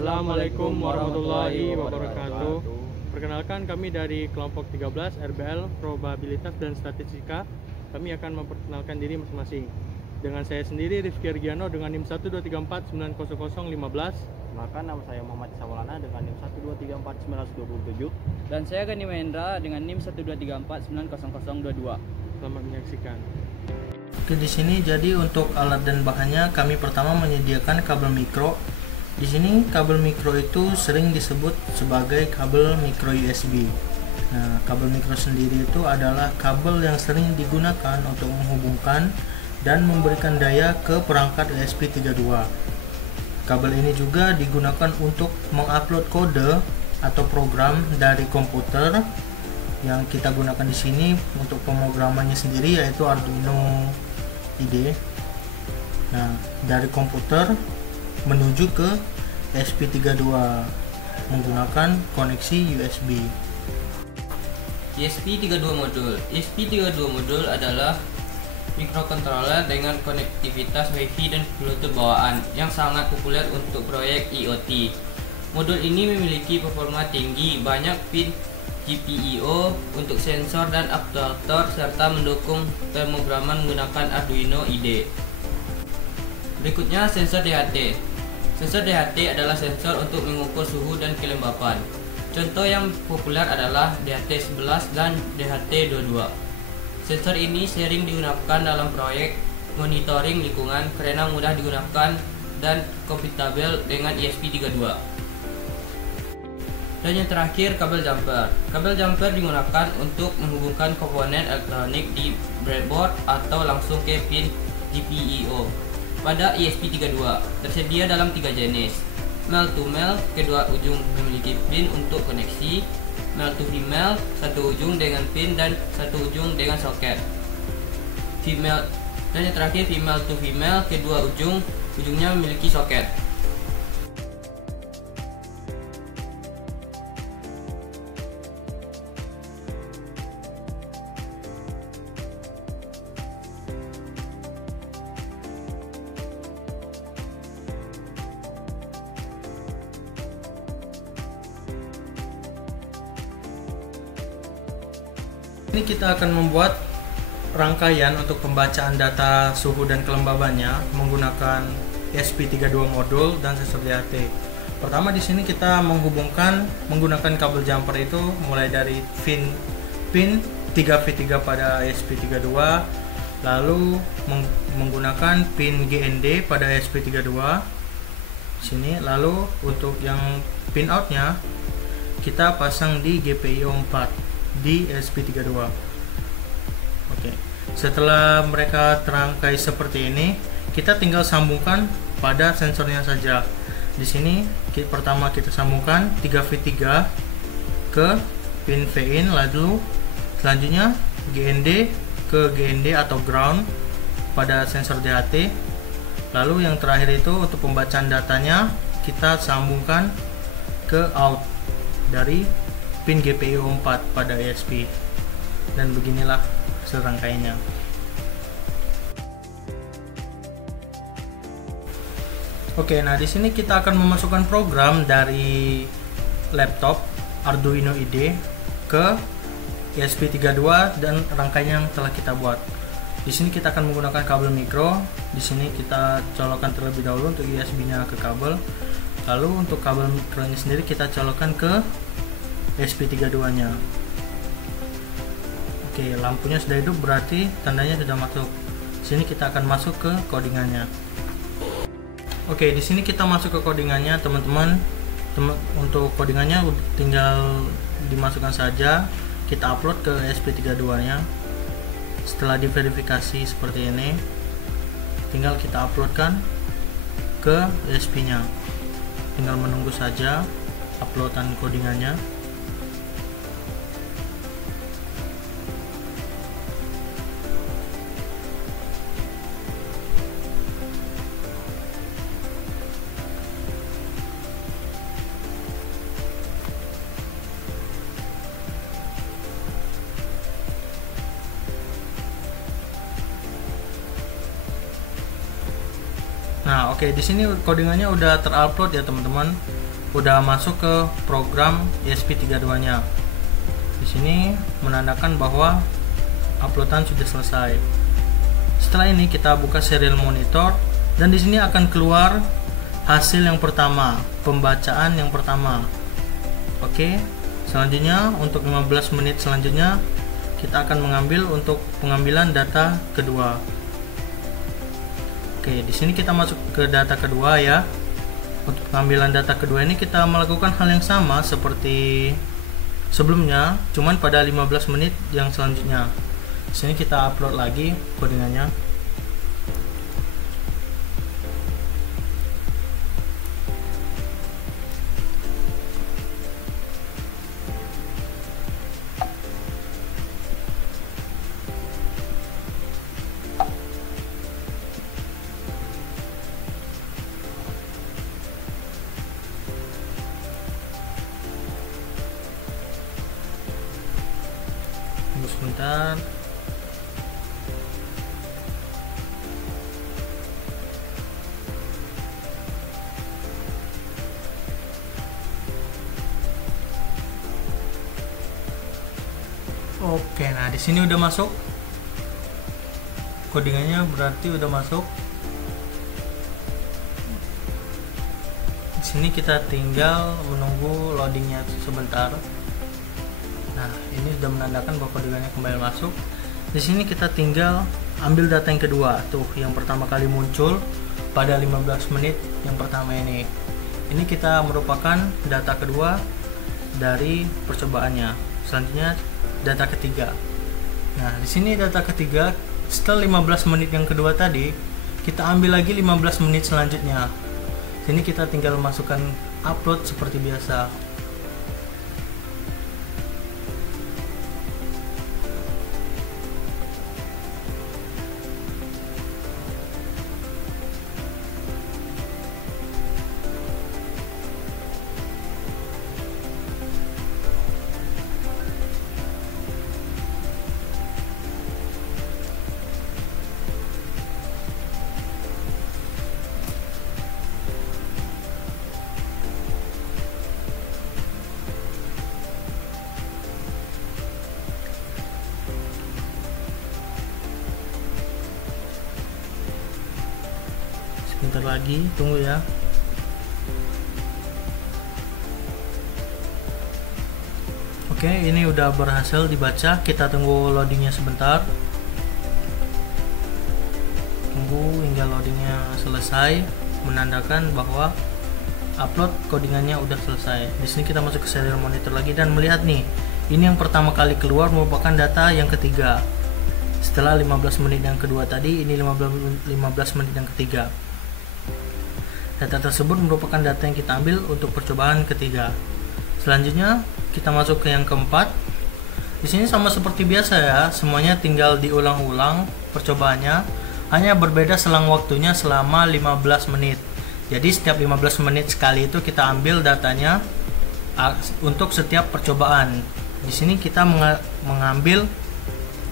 Assalamualaikum warahmatullahi wabarakatuh. Perkenalkan, kami dari kelompok 13 RBL Probabilitas dan Statistika. Kami akan memperkenalkan diri masing-masing. Dengan saya sendiri Rifki Argiano dengan NIM 123490015. Maka nama saya Muhammad Sawalana dengan NIM 1234927. Dan saya Gani Mahendra dengan NIM 123490022. Selamat menyaksikan. Oke, di sini jadi untuk alat dan bahannya kami pertama menyediakan kabel mikro. Di sini kabel mikro itu sering disebut sebagai kabel mikro USB. Nah, kabel mikro sendiri itu adalah kabel yang sering digunakan untuk menghubungkan dan memberikan daya ke perangkat ESP32. Kabel ini juga digunakan untuk mengupload kode atau program dari komputer yang kita gunakan di sini untuk pemrogramannya sendiri yaitu Arduino IDE. Nah, dari komputer menuju ke ESP32 menggunakan koneksi USB. ESP32 modul. ESP32 modul adalah microcontroller dengan konektivitas Wi-Fi dan Bluetooth bawaan yang sangat populer untuk proyek IoT. Modul ini memiliki performa tinggi, banyak pin GPIO untuk sensor dan aktuator serta mendukung pemrograman menggunakan Arduino IDE. Berikutnya sensor DHT. Sensor DHT adalah sensor untuk mengukur suhu dan kelembapan. Contoh yang populer adalah DHT11 dan DHT22. Sensor ini sering digunakan dalam proyek monitoring lingkungan karena mudah digunakan dan kompatibel dengan ESP32. Dan yang terakhir, kabel jumper. Kabel jumper digunakan untuk menghubungkan komponen elektronik di breadboard atau langsung ke pin GPIO. Pada ESP32 tersedia dalam 3 jenis. Male to male, kedua ujung memiliki pin untuk koneksi. Male to female, satu ujung dengan pin dan satu ujung dengan soket. Female, dan yang terakhir female to female, kedua ujungnya memiliki soket. Ini kita akan membuat rangkaian untuk pembacaan data suhu dan kelembabannya menggunakan ESP32 modul dan sensor DHT. Pertama di sini kita menghubungkan menggunakan kabel jumper itu mulai dari pin 3V3 pada ESP32, lalu menggunakan pin GND pada ESP32 sini, lalu untuk yang pin outnya kita pasang di GPIO 4 di ESP32. Oke. Setelah mereka terangkai seperti ini, kita tinggal sambungkan pada sensornya saja. Di sini pertama kita sambungkan 3V3 ke pin VIN, lalu selanjutnya GND ke GND atau ground pada sensor DHT. Lalu yang terakhir itu untuk pembacaan datanya kita sambungkan ke out dari pin GPIO 4 pada ESP, dan beginilah serangkaiannya. Oke, nah di sini kita akan memasukkan program dari laptop Arduino IDE ke ESP32 dan rangkaian yang telah kita buat. Di sini kita akan menggunakan kabel mikro. Di sini kita colokkan terlebih dahulu untuk USB-nya ke kabel. Lalu untuk kabel mikronya sendiri kita colokkan ke ESP32-nya. Oke, lampunya sudah hidup, berarti tandanya sudah masuk. Sini kita akan masuk ke codingannya. Oke, di sini kita masuk ke codingannya, teman-teman. Untuk codingannya tinggal dimasukkan saja. Kita upload ke ESP32-nya. Setelah diverifikasi seperti ini, tinggal kita uploadkan ke ESP-nya. Tinggal menunggu saja uploadan codingannya. Nah, oke, di sini codingannya udah terupload ya teman-teman. udah masuk ke program ESP32-nya. Di sini menandakan bahwa uploadan sudah selesai. Setelah ini kita buka serial monitor dan di sini akan keluar hasil yang pertama, pembacaan yang pertama. Oke, selanjutnya untuk 15 menit selanjutnya kita akan mengambil untuk pengambilan data kedua. Oke, di sini kita masuk ke data kedua ya. Untuk pengambilan data kedua ini kita melakukan hal yang sama seperti sebelumnya, cuman pada 15 menit yang selanjutnya. Di sini kita upload lagi codingannya. Tunggu sebentar. Oke, nah di sini udah masuk. Codingannya berarti udah masuk. Di sini kita tinggal menunggu loadingnya sebentar. Nah, ini sudah menandakan bahwa codingannya kembali masuk. Di sini kita tinggal ambil data yang kedua, tuh yang pertama kali muncul pada 15 menit yang pertama ini. Ini kita merupakan data kedua dari percobaannya. Selanjutnya data ketiga. Nah, di sini data ketiga setelah 15 menit yang kedua tadi, kita ambil lagi 15 menit selanjutnya. Sini kita tinggal masukkan upload seperti biasa. Sebentar lagi, tunggu ya. Oke, ini udah berhasil dibaca. Kita tunggu loadingnya sebentar. Tunggu hingga loadingnya selesai, menandakan bahwa upload codingannya udah selesai. Di sini kita masuk ke serial monitor lagi dan melihat nih, ini yang pertama kali keluar merupakan data yang ketiga. Setelah 15 menit yang kedua tadi, ini 15 menit yang ketiga. Data tersebut merupakan data yang kita ambil untuk percobaan ketiga. Selanjutnya kita masuk ke yang keempat. Di sini sama seperti biasa ya, semuanya tinggal diulang-ulang percobaannya, hanya berbeda selang waktunya selama 15 menit. Jadi setiap 15 menit sekali itu kita ambil datanya untuk setiap percobaan. Di sini kita mengambil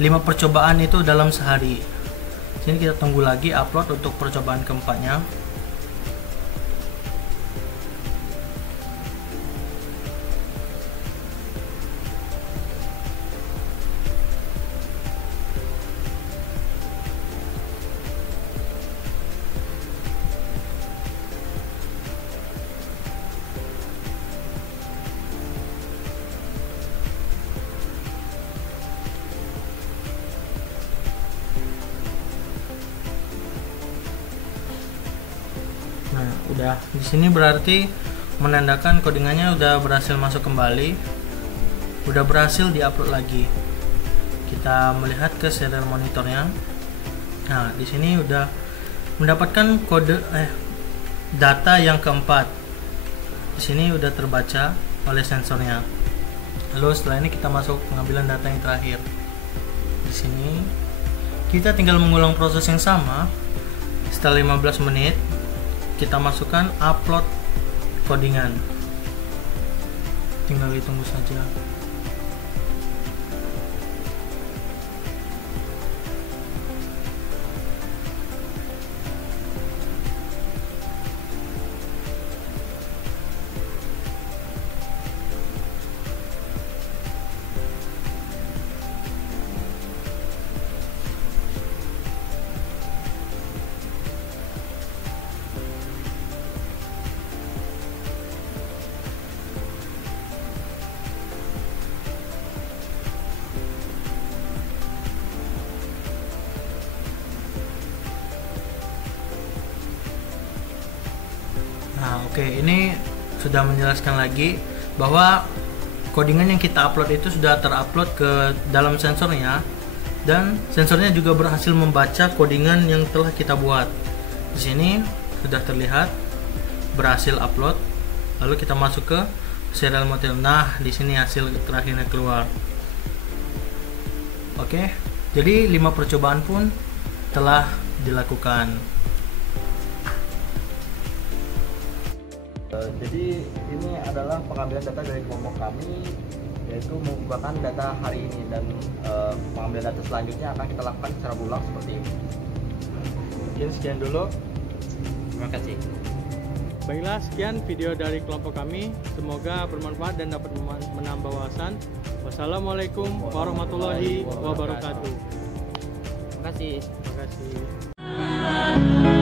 5 percobaan itu dalam sehari. Di sini kita tunggu lagi upload untuk percobaan keempatnya. Nah, udah di sini berarti menandakan codingannya udah berhasil masuk kembali, udah berhasil diupload lagi. Kita melihat ke serial monitornya. Nah, di sini udah mendapatkan data yang keempat. Di sini udah terbaca oleh sensornya. Lalu setelah ini kita masuk pengambilan data yang terakhir. Di sini kita tinggal mengulang proses yang sama. Setelah 15 menit kita masukkan upload codingan, tinggal ditunggu saja. Nah, oke, ini sudah menjelaskan lagi bahwa codingan yang kita upload itu sudah terupload ke dalam sensornya, dan sensornya juga berhasil membaca codingan yang telah kita buat. Di sini sudah terlihat berhasil upload. Lalu kita masuk ke serial model. Nah, di sini hasil terakhirnya keluar. Oke, jadi 5 percobaan pun telah dilakukan. Jadi ini adalah pengambilan data dari kelompok kami, yaitu merupakan data hari ini, dan pengambilan data selanjutnya akan kita lakukan secara berulang seperti ini. Mungkin sekian dulu. Terima kasih. Baiklah, sekian video dari kelompok kami. Semoga bermanfaat dan dapat menambah wawasan. Wassalamualaikum warahmatullahi wabarakatuh. Terima kasih. Terima kasih.